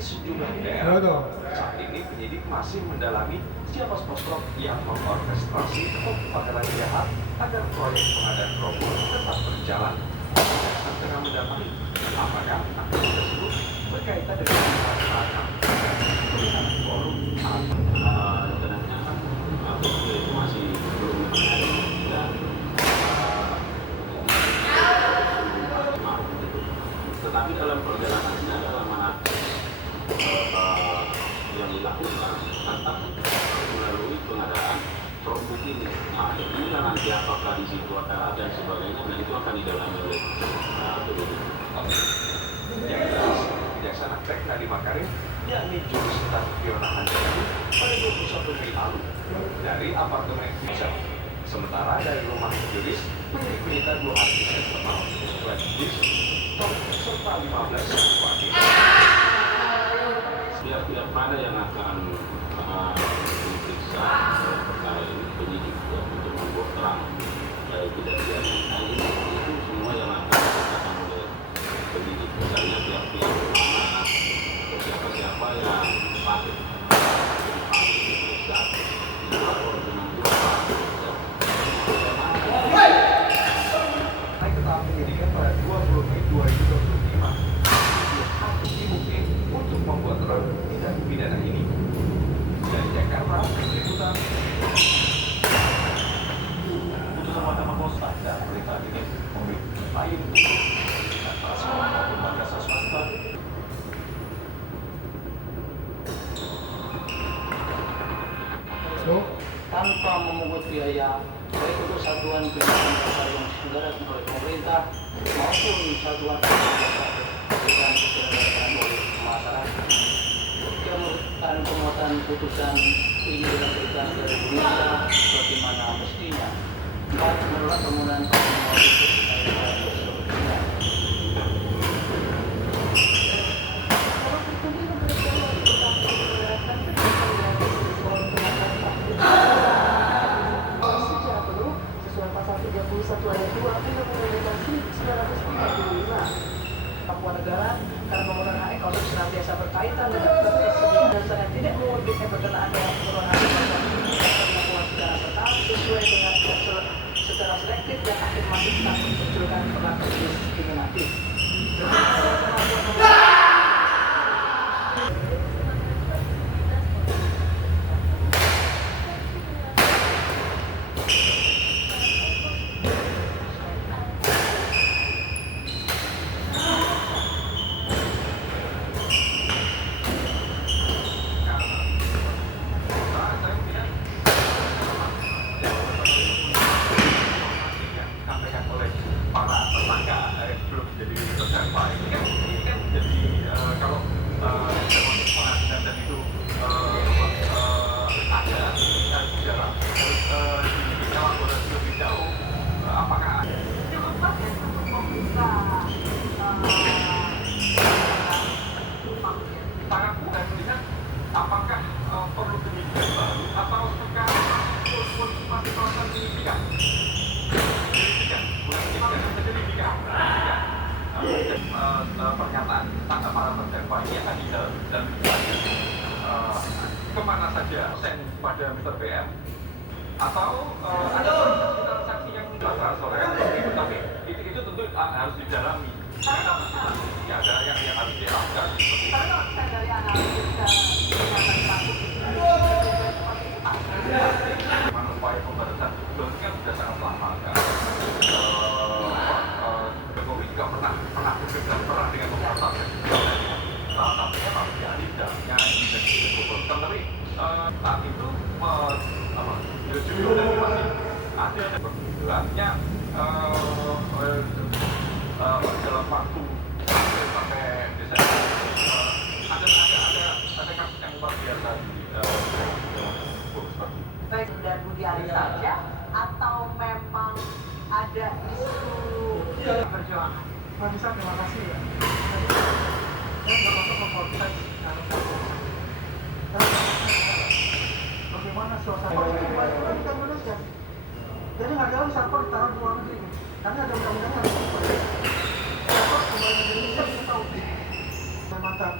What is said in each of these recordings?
di sejumlah daerah. Saat ini penyidik masih mendalami siapa sosok yang mengorkestrasi pembakaran jahat agar proyek pengadaan robot tetap berjalan. Jaksa tengah mendalami apakah aktivitas tersebut berkaitan dengan masyarakat, pemilihan forum atau itu masih belum dan tetapi dalam perjalanannya dalam mana yang dilakukan tetap melalui pengadaan produk ini. Nah, inilah nanti apakah di situ ada dan sebagainya, dan itu akan didalami oleh penyidik. Yang jelas, Kejaksaan Ageng Nadiem Makarim, yakni jurus Fiona Handayani pada 21 Mei lalu dari apartemen Michelle. Sementara dari rumah juris menyita 2 artis eksternal, serta 15 wakil. Pihak mana yang akan diperiksa perkara ini, penyidik untuk membuat terang dari kejadian ini, itu semua yang akan diperiksakan oleh penyidik. Misalnya pihak-pihak mana, siapa-siapa yang patut diperiksa, dilapor dengan naik ke tahap penyidikan pada 20 Mei 2025. Dibukti untuk membuat terang tindak pidana ini. Dari Jakarta, liputan putusan Mahkamah Konstitusi dan berita ini memberi payung antara sekolah maupun madrasah swasta. Tanpa memungut biaya baik untuk satuan pendidikan dasar yang diselenggarakan oleh pemerintah maupun satuan pendidikan berikan diselenggarakan oleh masyarakat. Kemudian pemuatan putusan ini dengan berikan ke Indonesia bagaimana mestinya. Menolak penggunaan pasal itu sebetulnya. Pasal 31 ayat 2 Undang-Undang Dasar 1945 Papua Negara karena penggunaan hak ekonomi senantiasa berkaitan dengan dan sangat tidak mewujudkan berkenaan dengan penggunaan hak ekonomi dilakukan secara tetap sesuai dengan secara selektif dan afirmatif tak memunculkan perlakuan diskriminatif. Apakah perlu penyidikan baru atau sekarang masih proses penyidikan? Pernyataan tentang para terdakwa ini akan didalam dan kemana saja pada Mr. BM atau ada saksi yang dilakukan tapi itu tentu harus didalami. Karena ada yang harus dilakukan. Kalau misalnya dari analisis upaya pembatasan sebetulnya sudah sangat lama kan. Jokowi juga pernah bergerak perang dengan pembatasan. Salah satunya Pak Jari dalamnya dikumpulkan, tapi saat itu judul dari masih ada perbulannya dalam waktu sampai Desember ada kasus yang luar biasa di baik dan Budiari saja atau memang ada isu perjuangan? Pak Bisa, terima kasih ya. Saya nggak masuk ke konteks bagaimana suasana kita Indonesia. Jadi nggak jauh server ditaruh di luar negeri, karena ada undang-undangnya. Server kembali ke Indonesia kita tahu. Mantan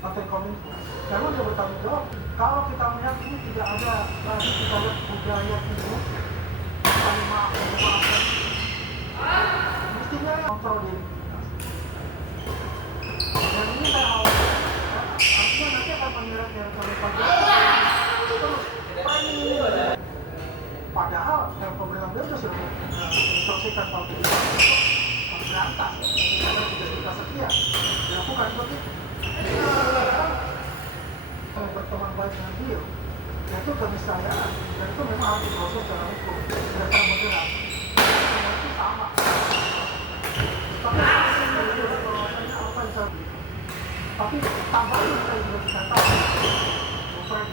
atau Kominfo. Memang dia bertanggung jawab. Kalau kita melihat ini tidak ada lagi kita lihat budaya itu saling memaafkan. Mestinya kontrol diri. Dan ini saya khawatir, artinya nanti akan menyeret-nyeret oleh pajak. Terus, framing ini. Padahal yang pemerintah beliau sudah menginstruksikan publik untuk berantas karena 3 juta sekian dilakukan seperti itu. Kami berteman baik dengan beliau, yaitu keniscayaan, dan itu memang harus diproses secara hukum berdasarkan bergerak. Semua itu sama. Tapi apa yang saya tapi tambahan yang saya juga bisa tahu, bukan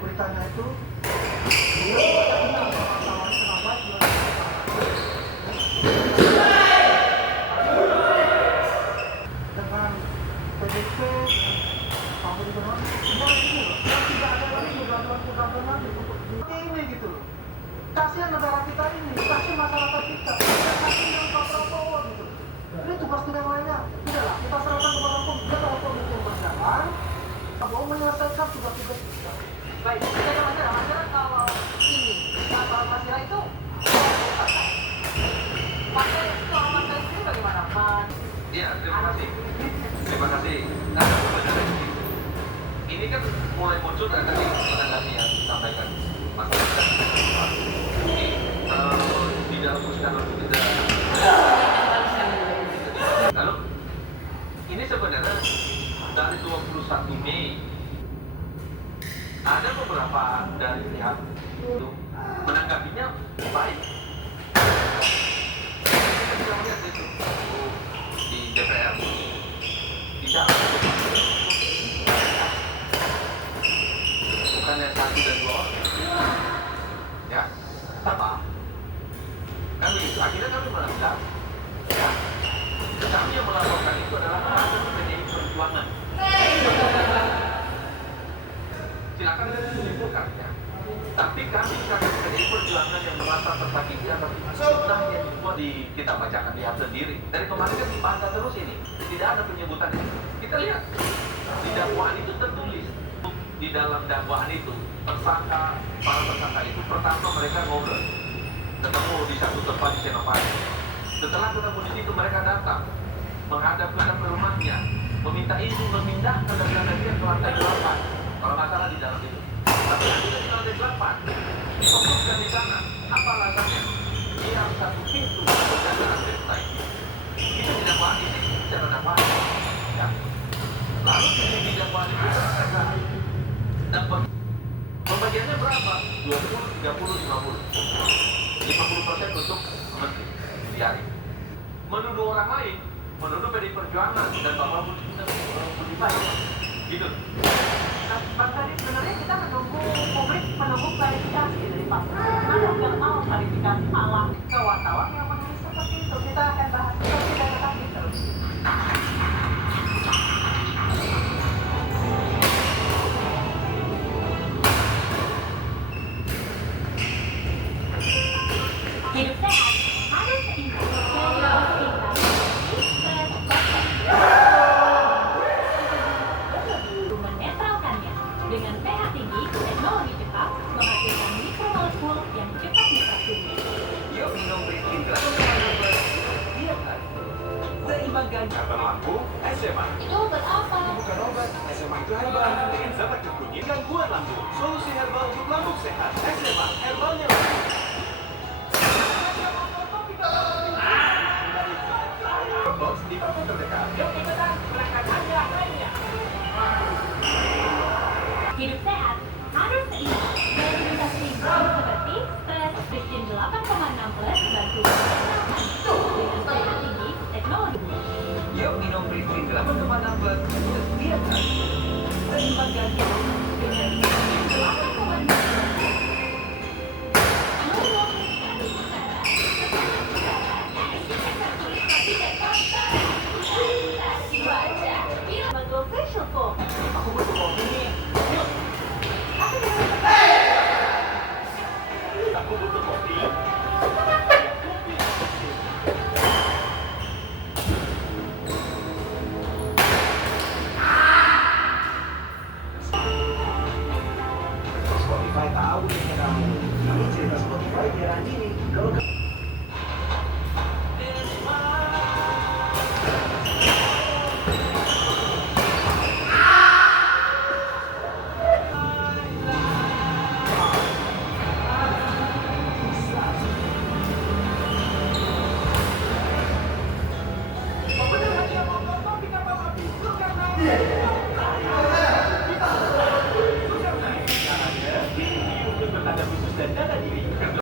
beritanya itu beliau berkaitan masalahnya dengan baik dengan PDP, Pak Gubernur, semua itu yang tidak ada lagi kegaduhan lagi untuk ini gitu loh. Kasihan negara kita ini, kasihan masyarakat kita, kasihan yang Pak Prabowo gitu. Ini tugas yang lainnya. Tidaklah, kita serahkan kepada hukum, biar hukum itu berjalan. Prabowo menyelesaikan tugas-tugas kita. Baik, kita masalah kalau ini masalah masalah itu pakai soal masalah itu bagaimana Pak? Iya, terima kasih. Terima kasih. Nah, sebenarnya ini kan mulai muncul dari tadi yang disampaikan Mas Rizal. Ini di dalam persidangan kita. Lalu ini sebenarnya dari 21 Mei ada beberapa dari pihak itu menanggapinya baik. Kita bisa melihat itu di DPR bisa bukannya 1 dan 2 orang ya apa kami itu akhirnya kami malah bilang ya kami yang melaporkan itu adalah kader PDI Perjuangan. Silakan disimpulkan ya. Tapi kami kader PDI Perjuangan yang merasa tersakiti atas fitnah yang dibuat kita bacakan, lihat sendiri. Dari kemarin kan dibantah terus ini, tidak ada penyebutan ini. Kita lihat di dakwaan itu tertulis di dalam dakwaan itu para tersangka itu pertama mereka ngobrol, ketemu di satu tempat di Senopati. Setelah ketemu di situ mereka datang menghadap ke rumahnya, meminta izin memindahkan dari lantai dia ke lantai 8. Kalau nggak salah di dalam itu. Tapi akhirnya di lantai 8 difokuskan di sana. Apa alasannya? Dia satu pintu penjagaan website. Itu tidak wajib ini secara dakwaan. Ya. Lalu di dakwaan itu mereka dapat pembagiannya berapa? 20, 30, 50. 50% untuk menteri diari. Menuduh orang lain, menuduh PDI Perjuangan dan Bapak Budi Baik. Gitu. Bang tadi sebenarnya kita menunggu publik menunggu klarifikasi dari Pak. Mana nggak mau klarifikasi malah ke wartawan yang menulis seperti itu. Kita akan bahas seperti dari tadi terus. Hidup sehat harus seimbang. Menetralkannya dengan pH tinggi, teknologi cepat menghasilkan mikromolekul yang cepat dipraktikkan. Yuk minum Brikin Glass. Iya kan? Seimbangkan kata lampu SMA. Itu obat apa? Bukan obat, SMA itu herbal. Dengan zat aktif kunyit gangguan lambung. Solusi herbal untuk lambung sehat. SMA, herbalnya lambung. Box di toko terdekat. Yuk ikutan, berangkat aja lainnya. Hidup sehat harus seimbang. Mayoritas seimbang seperti stres, Brikin 8,6 plus bantu menetralkan. Dengan pH tinggi, teknologi. Yuk minum Brikin 8,6 Iya kan? Seimbangkan dengan Brikin 8,6. Bantu facial foam. Aku butuh kopi nih. Yuk. Aku butuh kopi. gini kalau